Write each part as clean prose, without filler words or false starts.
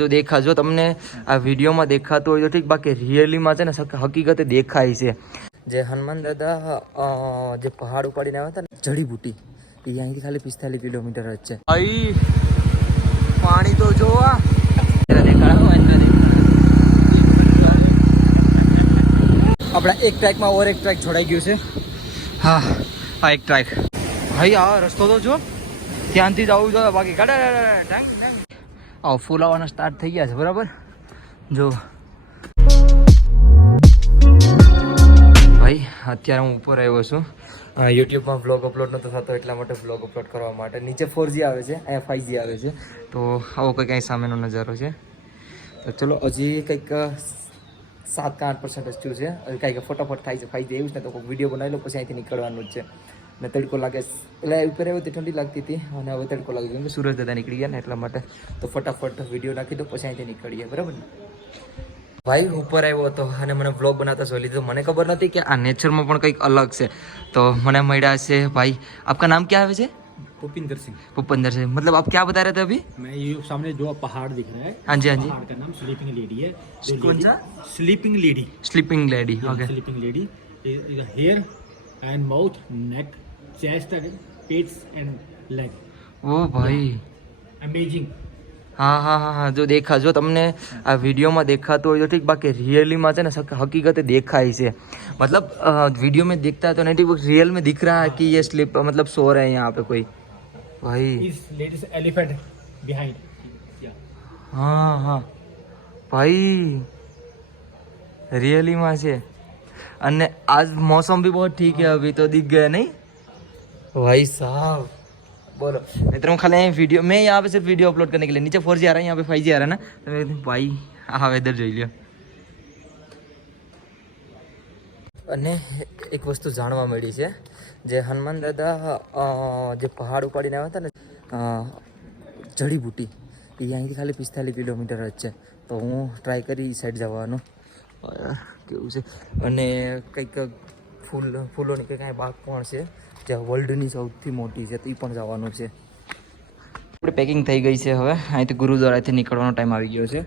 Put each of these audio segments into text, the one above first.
જો દેખાજો તમને આ વિડીયોમાં દેખાતું હોય તો ઠીક, બાકી રિયલીમાં છે ને હકીકતે દેખાય છે. જે હનુમાન દાદા જે પહાડ ઉપાડીને આવ્યા હતા ને જડીબુટી, એ અહીંથી ખાલી 45 કિલોમીટર જ છે. ભાઈ પાણી તો જોવા આપણા એક ટ્રેકમાં ઓર એક ટ્રેક છોડાઈ ગયું છે. હા આ એક ટ્રેક. ભાઈ આ રસ્તો તો જો ત્યાંથી જ આવું જોઈએ, બાકી કાઢા ફૂલ આવવાના સ્ટાર્ટ થઈ ગયા છે. બરાબર જો ભાઈ અત્યારે હું ઉપર આવ્યો છું. યુટ્યુબમાં બ્લોગ અપલોડ નહોતો થતો એટલા માટે બ્લોગ અપલોડ કરવા માટે. નીચે 4G આવે છે, અહીંયા 5G આવે છે. તો આવો કંઈક અહીં સામેનો નજારો છે. તો ચલો હજી કંઈક 7 કે 8% જ થયું છે. કંઈક ફટાફટ થાય છે 5G એવું જ ને તો કોઈ વિડીયો બનાવી લો, પછી અહીંથી નીકળવાનું જ છે. ને તડકો લાગે એટલે ઉપર આવ્યો તે ઠંડી લાગતી હતી અને હવે તડકો લાગે કેમ કે સૂરજ દાદા નીકળી ગયા ને એટલા માટે. તો ફટાફટ વિડીયો નાખી દો પછી અહીંથી નીકળીએ. બરાબર ને ભાઈ ઉપર આવ્યો હતો અને મને બ્લોગ બનાવતા જોઈ લીધું. મને ખબર નથી કે આ નેચરમાં પણ કંઈક અલગ છે. તો મને મળ્યા છે ભાઈ. આપકા નામ क्या આવે છે? भूपिंदर सिंह. भूपिंदर सिंह. मतलब आप क्या बता रहे थे अभी? मैं ये सामने जो पहाड़ दिख रहा है, हाँ जी हाँ जी, पहाड़ का नाम स्लीपिंग लेडी है. कौन सा? Sleeping lady. Sleeping lady. Okay. Sleeping lady. Hair and mouth, neck, chest, pets and leg. ओ भाई अमेजिंग. હા હા હા હા. જો દેખાજો તમને આ વિડીયોમાં દેખાતું હોય તો ઠીક, બાકી રિયલીમાં છે ને હકીકતે દેખાય છે. मतलब वीडियो में दिखता है तो नहीं, रियल में दिख रहा है कि ये स्लिप मतलब सो रहे हैं यहाँ पे कोई. भाई इस लेडीज एलिफेंट बिहाइंड. हाँ हाँ भाई रियली में છે. અને आज मौसम भी बहुत ठीक है, अभी तो दिख गया नहीं भाई साहब. बोलो मित्रों, खाली वीडियो मैं यहाँ पे सिर्फ वीडियो अपलोड करने के लिए. नीचे 4G आ रहा है, यहाँ पे 5G आ रहा है ना. तो मैं भाई હા વેધર જોઈ લ્યો. અને એક વસ્તુ જાણવા મળી છે, જે હનુમાન દાદા જે પહાડ ઉપાડીને આવ્યા હતા ને જડીબુટી, એ અહીંથી ખાલી 45 કિલોમીટર જ છે. તો હું ટ્રાય કરી સાઈડ જવાનું કેવું છે. અને કંઈક ફૂલોની કંઈક અહીં બાગ પણ છે જે વર્લ્ડની સૌથી મોટી છે, તો એ પણ જવાનું છે. આપણે પેકિંગ થઈ ગઈ છે. હવે અહીંથી ગુરુદ્વારાથી નીકળવાનો ટાઈમ આવી ગયો છે.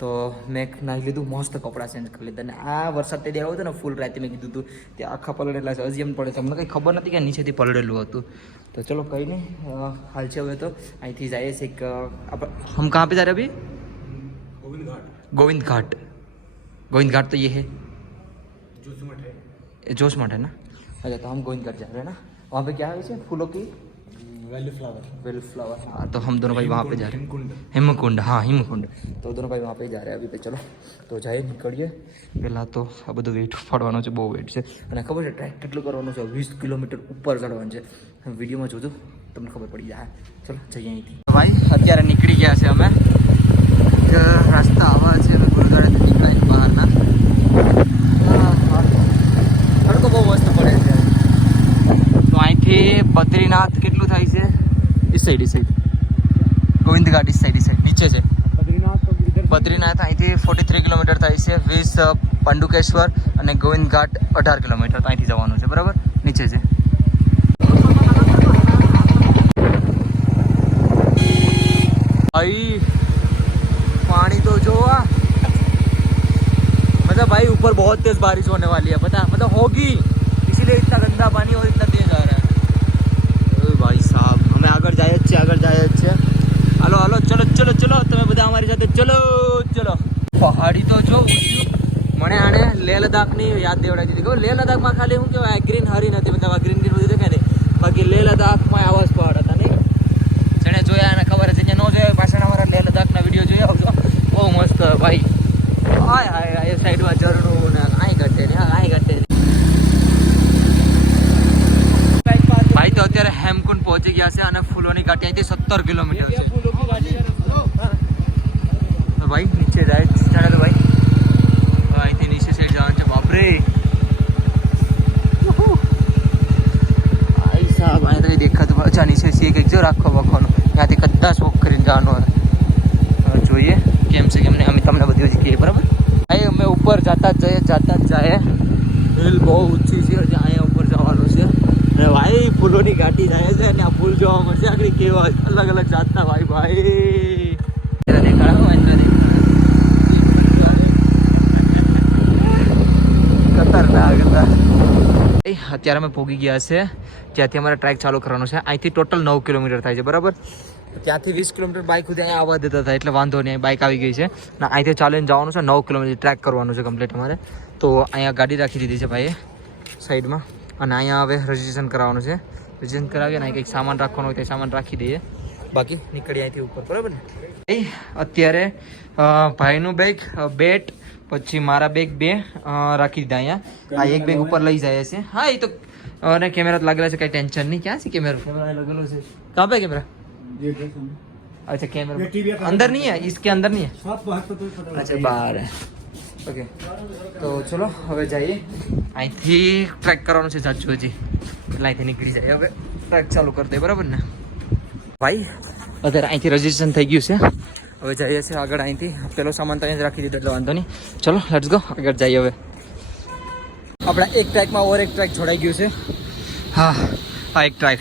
તો મેં નાહી લીધું, મસ્ત કપડાં ચેન્જ કરી લીધા. અને આ વરસાદ તે આવ્યો હતો ને ફૂલ રાતે મેં કીધું હતું ત્યાં આખા પલળેલા છે. હજી એમ પડે તમને કંઈ ખબર નથી કે નીચેથી પલળેલું હતું. તો ચલો કંઈ નહીં, હાલ છે હવે તો અહીંથી જઈએ છીએ એક હમ કहाँ पे जा रहे अभी? गोविंद घाट. गोविंद घाट तो ये है जोशीमठ है ना. अच्छा तो हम गोविंद घाट जा रहे हैं ना. वहाँ पे क्या है फूलों की वेल फ्लावर. हाँ तो हम दोनों भाई वहाँ पे जा रहे हैं. हिमकुंड. हाँ हिमकुंड. तो दोनों भाई वहाँ पे जा रहे हैं अभी पे. चलो તો જાય નીકળીએ. પહેલાં તો આ બધું વેઇટ ઉપાડવાનો છે, બહુ વેઇટ છે. અને ખબર છે ટ્રેક કેટલું કરવાનું છે? 20 કિલોમીટર ઉપર ચડવાનું છે. વિડીયોમાં જોજો તમને ખબર પડી જાય. ચલો જઈએ અહીંથી. ભાઈ અત્યારે નીકળી ગયા છે અમે. રસ્તા આવા છે. અમે ગુરુદ્વારાથી નીકળ્યા છે બહારના. તડકો બહુ મસ્ત પડે છે. તો અહીંથી બદ્રીનાથ કેટલું થાય છે? इस साइड गोविंद घाट इस साइड नीचे છે. બદ્રીનાથ અહીંથી 43 કિલોમીટર થાય છે. 20 પાંડુકેશ્વર અને ગોવિંદ ઘાટ 18 કિલોમીટર અહીંથી જવાનું છે. બરાબર નીચે છે. भाई पानी तो जो मतलब भाई ऊपर बहुत तेज बारिश होने वाली है, पता है? मतलब होगी, इसीलिए इतना गंदा पानी और इतना तेज आ रहा है. भाई साहब અમે આગળ જાય જ છે. હાલો હાલો ચલો ચલો ચલો તમે બધા અમારી સાથે ચલો ચલો. પહાડી તો જો મને આને લેહ લદ્દાખની યાદ દેવડાવી દીધી. કહું લેહ લદ્દાખમાં ખાલી શું કહેવાય ગ્રીન હરી નથી, મતલબ આ ગ્રીન બધું દેખાય નહીં. બાકી લેહ લદ્દાખમાં આવા જ પહાડ હતા નહીં. જેને જોયા એને ખબર છે, જે ન જોયા પાછળ અમારા લેહ લદ્દાખના વિડીયો જોયા આવજો. બહુ મસ્ત ભાઈ. હાય હાય એ સાઈડમાં ઝરણું ને અહીં ઘટે ને અહીં ઘટે. ભાઈ તો અત્યારે હેમકુંડ પહોંચી ગયા છે અને ફૂલોની ઘાટી અહીંથી 17 કિલોમીટર છે. તો ભાઈ નીચે જાય જાણે તો ભાઈ અહીંથી નીચે સાઈડ જવાનું છે. બાપરે ભાઈ સાહેબ અહીં તો દેખાતું. અચ્છા નીચે છે કંઈક જો રાખો વખોનો, ત્યાંથી કદાચ વોક કરીને જવાનું. હવે જોઈએ કેમ છે કેમ નહીં, અમે તમને બધી જ કહીએ. બરાબર ભાઈ અમે ઉપર જતા જ જઈએ. હિલ બહુ ઊંચી છે, અહીંયા ઉપર જવાનું છે. અને ભાઈ ફૂલોની ઘાટી જાય છે અને આ ફૂલ જોવા મળશે આગળ કેવા અલગ અલગ જાતના. ભાઈ ખતરનાક હતા. અત્યારે અમે પહોંચી ગયા છે જ્યાંથી અમારે ટ્રેક ચાલુ કરવાનો છે. અહીંથી ટોટલ 9 કિલોમીટર થાય છે બરાબર. ત્યાંથી 20 કિલોમીટર બાઇક સુધી અહીંયા આવવા દેતા હતા એટલે વાંધો નહીં, બાઇક આવી ગઈ છે ને અહીંથી ચાલીને જવાનું છે. 9 કિલોમીટર ટ્રેક કરવાનું છે કમ્પ્લીટ અમારે. તો અહીંયા ગાડી રાખી દીધી છે ભાઈએ સાઈડમાં અને અહીંયા હવે રજીસ્ટ્રેશન કરાવવાનું છે. રજીસ્ટ્રેશન કરાવીએ ને કંઈક સામાન રાખવાનો હોય તે સામાન રાખી દઈએ, બાકી નીકળીએ અહીંથી ઉપર બરાબર ને. અત્યારે ભાઈનું બેગ, બેટ, પછી મારા બેગ બે રાખી દીધા અહીંયા. આ એક બેગ ઉપર લઈ જાય છે. હા એ તો અને કેમેરા લાગેલા છે, કઈ ટેન્શન નહીં. ક્યાં છે કેમેરા? કેમેરા लगेलो છે. कहाँ पे कैमरा? अच्छा कैमरा अंदर नहीं है, इसके अंदर नहीं है. अच्छा बाहर है. ओके તો ચલો હવે જઈએ. અહીંથી ટ્રેક કરવાનું છે સાચું હજી એટલે અહીંથી નીકળી જાય. હવે ટ્રેક ચાલુ કરી દે બરાબર ને ભાઈ. અત્યારે અહીંથી રજીસ્ટ્રેશન થઈ ગયું છે. હવે જઈએ છીએ આગળ. અહીંથી પેલો સામાન તો અહીં જ રાખી દીધો એટલે વાંધો નહીં. ચલો લેટ્સ ગો, આગળ જઈએ. હવે આપણા એક ટ્રેકમાં ઓર એક ટ્રેક જોડાઈ ગયું છે. હા આ એક ટ્રેક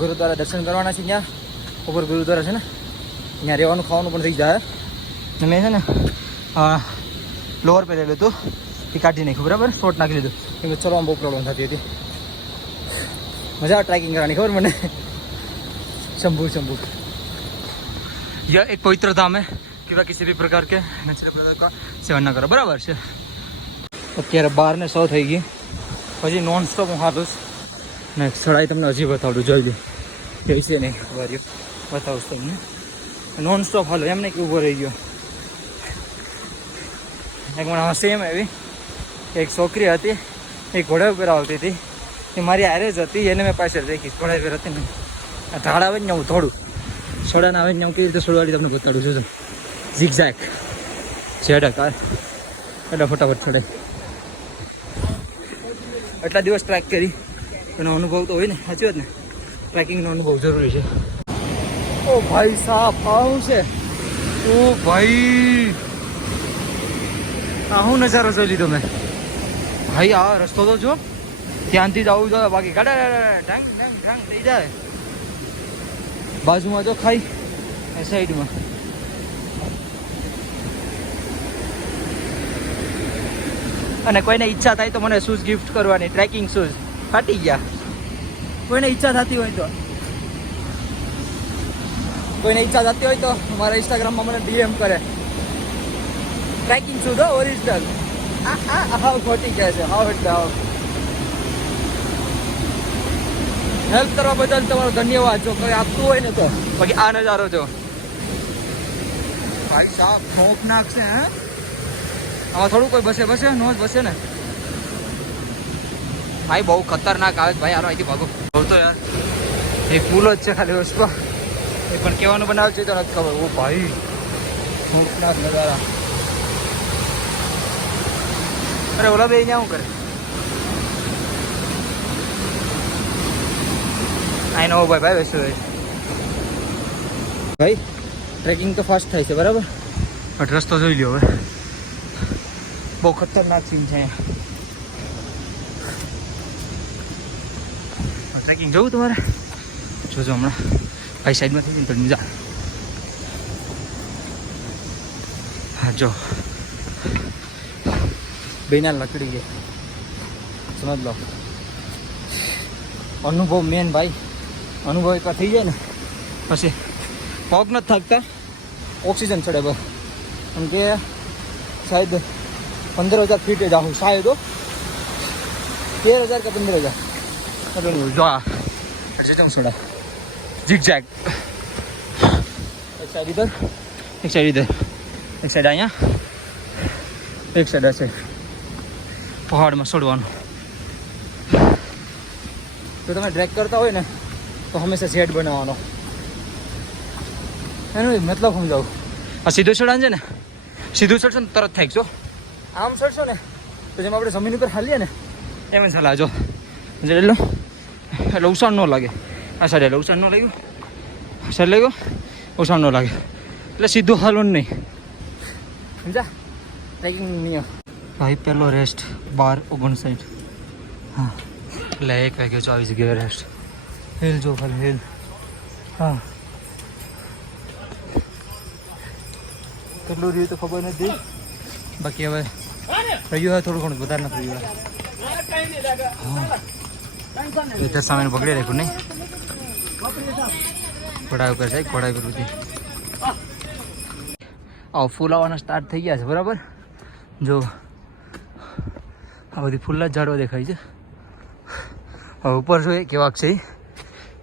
ગુરુદ્વારા દર્શન કરવાના છે. ત્યાં ઉપર ગુરુદ્વારા છે ને, ત્યાં રહેવાનું ખાવાનું પણ થઈ જાય. મેં છે ને લોઅર પહેરેલું હતું એ કાઢી નાખ્યું બરાબર, શોર્ટ નાખી લીધું કેમ કે ચલવામાં બહુ પ્રોબ્લેમ થતી હતી. મજા આવે ટ્રેકિંગ કરવાની, ખબર મને. शंभू शंभू यह एक पवित्र धाम है कि किसी भी प्रकार के नेचुरल पदार्थ का सेवन ना करो बराबर છે. અત્યારે 12:100 થઈ ગઈ. પછી નોન સ્ટોપ હું હાલું ને ચડાઈ તમને હજી બતાવડું, જોઈ દે કેવી છે નહીં વાર્યો બતાવું તમને. નોન સ્ટોપ હાલો, એમ નહીં કે ઊભો રહી ગયો. એક મને સેમ એવી એક છોકરી હતી, એ ઘોડા ઉપર આવતી હતી, એ મારી હારે જ હતી, એને મેં પાછળ દેખી ઘોડા ઉપર હતી ને. ઢાળ આવે ને હું થોડું સોડાને આવે ને હું કેવી રીતે સોડવાળી તમને બતાડું છું. ઝીગઝેક ઝેડક એટલે ફટાફટ ચડે. એટલા દિવસ ટ્રેક કરી એનો અનુભવ તો હોય ને, સાચી વાત ને. ટ્રેકિંગનો અનુભવ જરૂરી છે. ઓ ભાઈ સાહેબ આવું છે. ઓ ભાઈ આ હું નજારો જોઈ લીધો મેં ભાઈ. આ રસ્તો તો જો ધ્યાનથી જ આવવું જોઈએ, બાકી ગાડા ઢાંગ ઢાંગ ઢાંગ થઈ જાય. બાજુમાં જો ખાઈ એ સાઈડમાં અને કોઈને ઈચ્છા થાય તો મને શૂઝ ગિફ્ટ કરવાની, ટ્રેકિંગ શૂઝ ફાટી ગયા. કોઈને ઈચ્છા થતી હોય તો મારા ઇન્સ્ટાગ્રામમાં મને ડીએમ કરે. ટ્રેકિંગ શૂઝ હો ઓરિજિનલ. હાવ ખોટી કહે છે, હાવ એટલે હાવ. હેલ્પ કરવા બદલ તમારો ધન્યવાદ. જો કોઈ આપતું હોય ને તો. બાકી આ નજારો જો ભાઈ સાહેબ ખોફનાક છે. હે આમાં થોડું કોઈ બસે નો જ બસે ને ભાઈ. બહુ ખતરનાક આવે ભાઈ. આનો અહીંથી ભાગો બોલતો યાર. એ પુલ જ છે ખાલી વસ્તુ, એ પણ કેવાનું બનાવે છે તો નથી ખબર. ઓ ભાઈ ખોફનાક નજારા. અરે ઓલા બે અહીંયા શું કરે? આઈ નો ભાઈ બેસો ભાઈ. ટ્રેકિંગ તો ફાસ્ટ થાય છે બરાબર, બટ રસ્તો જોઈ લ્યો હવે. બહુ ખતરનાક સીન છે અહીંયા. ટ્રેકિંગ જવું તમારે? જોજો હમણાં ભાઈ સાઈડમાં થઈ ને મજા. હા જો બેના લકડી ગઈ, સમજ લો. અનુભવ મેન ભાઈ. અનુભવ એકવાર થઈ જાય ને પછી પગ નથી થાકતા, ઓક્સિજન ચડે બસ. કેમ કે શાયદ 15,000 ફીટે જાઉં, શાયદ 13,000 કે 15,000 જો આ ચડા ઝીગઝેગ. એક સાઈડ ઇધર, એક સાઈડ ઇધર, એક સાઈડ અહીંયા, એક સાઈડ હશે પહાડમાં ચડવાનું. જો તમે ટ્રેક કરતા હોય ને તો હંમેશા ઝેડ બનાવવાનો. એનો મતલબ સમજાવું. આ સીધું ચડાન છે ને, સીધું ચડશો ને તરત થાય છો. આમ ચડશો ને તો જેમ આપણે જમીન ઉપર હાલીએ ને એમ જ હાલા. જો એટલે ઉસાણ ન લાગે. આ સાઈડ એટલે ઉસાણ ન લાગ્યું, આ સાઈડ લાગ્યો ઉસાણ ન લાગે, એટલે સીધું હાલવાનું નહીં. સમજા ટ્રેકિંગ નિયમ. ભાઈ પહેલો રેસ્ટ 12:59. હા એટલે 1 વાગ્યો 24 રેસ્ટ. હિલ જો ખાલી હિલ. હા કેટલું રહ્યું તો ખબર નથી, બાકી હવે રહ્યું હોય થોડું ઘણું, વધારે નથી રહ્યું હોય. તો સામે પકડી રાખ્યું નહીં, ઘોડા ઉપર છે, ઘોડા ઉપર બધી ફૂલ આવવાના સ્ટાર્ટ થઈ ગયા છે. બરાબર, જો આ બધી ફૂલના ઝાડવા દેખાય છે. હવે ઉપર જોઈએ કેવાક છે,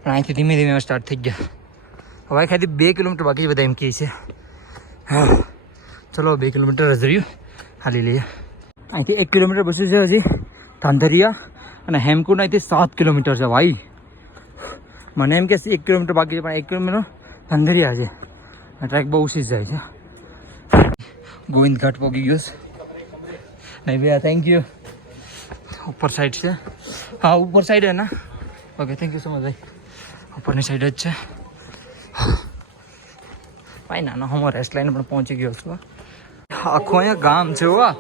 પણ અહીંથી ધીમે ધીમે સ્ટાર્ટ થઈ ગયા. હવે ખાલી 2 કિલોમીટર બાકી બધા એમ કહે છે. હા ચલો 2 કિલોમીટર જ રહ્યું, હાલી લઈએ. અહીંથી 1 કિલોમીટર બસ્યું છે હજી ધાંધરિયા, અને હેમકુંડ અહીંથી 7 કિલોમીટર છે ભાઈ. મને એમ કે 1 કિલોમીટર બાકી છે, પણ 1 કિલોમીટર ધાંધરિયા છે. ટ્રેક બહુ ઓછી જાય છે. ગોવિંદ ઘાટ પહોંચી ગયો છે. નહીં ભૈયા, થેન્ક યુ. ઉપર સાઈડ છે, હા ઉપર સાઈડ હે ના. Okay thank you so much ભાઈ. ઉપરની સાઈડ જ છે ભાઈ. નાનો હું રેસ્ટ લાઈન પણ પહોંચી ગયો છું. આખું અહીંયા ગામ છે. વાહ,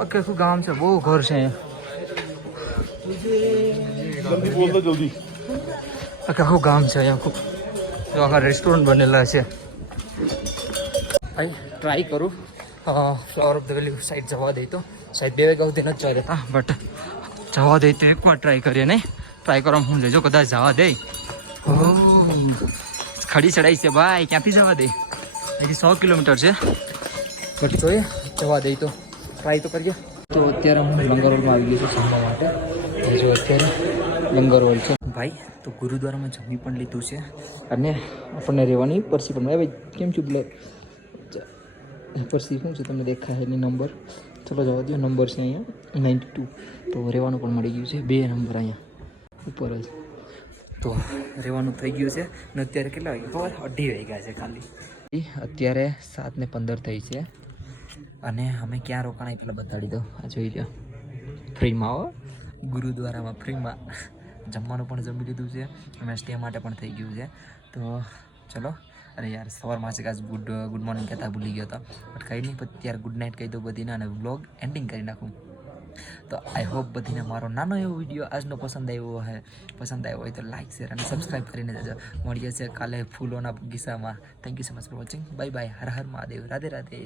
આખું ગામ છે, બહુ ઘર છે અહીંયા. આખું ગામ છે અહીંયા, આખું આખા રેસ્ટોરન્ટ બનેલા છે ભાઈ. ટ્રાય કરું flower of the valley side જવા દઈ તો, સાઈડ 2 વાગ્યા સુધી નથી જવા દેતા, બટ જવા દઈ તો એકવાર ટ્રાય કરીએ. નહીં ટ્રાય કરવામાં શું લેજો, કદાચ જવા દે. ખડી ચડાઈ છે ભાઈ, ક્યાંથી જવા દે? અહીંથી 100 કિલોમીટર છે, બટ જોઈએ જવા દઈ તો ટ્રાય તો કરીએ. તો અત્યારે હું લંગરોલમાં આવી ગયો છું જમવા માટે. જો અત્યારે લંગરોલ છે ભાઈ. તો ગુરુદ્વારામાં જમી પણ લીધું છે, અને આપણને રહેવાની પરસી પણ ભાઈ. કેમ છું બ્લર પરસી શું છે તમને દેખાય એની નંબર? ચલો જવા દો, નંબર છે અહીંયા 92. તો રહેવાનું પણ મળી ગયું છે, 2 નંબર અહીંયા ઉપર જ. તો રહેવાનું થઈ ગયું છે. ને અત્યારે કેટલા વાગ્યા ખબર? 2:30 વાગ્યા છે ખાલી. અત્યારે 7:15 થઈ છે, અને અમે ક્યાં રોકાણા એ પહેલાં બતાડી દો. આ જોઈ લો, ફ્રીમાં હો, ગુરુદ્વારામાં ફ્રીમાં જમવાનું પણ જમી લીધું છે, અને સ્ટે માટે પણ થઈ ગયું છે. તો ચલો. અરે યાર સવારમાં છે કે આજ ગુડ મોર્નિંગ કહેતા ભૂલી ગયો હતો, બટ કંઈ નહીં, પછી ત્યારે ગુડ નાઇટ કહી દઉં બધીને, અને વ્લોગ એન્ડિંગ કરી નાખું. તો આઈ હોપ બધીને મારો નાનો એવો વિડીયો આજનો પસંદ આવ્યો હોય તો લાઇક શેર અને સબસ્ક્રાઈબ કરીને જજો. મળીએ છીએ કાલે ફૂલોના બગીચામાં. Thank you so much for watching. Bye bye. Har Har Mahadev. Radhe Radhe.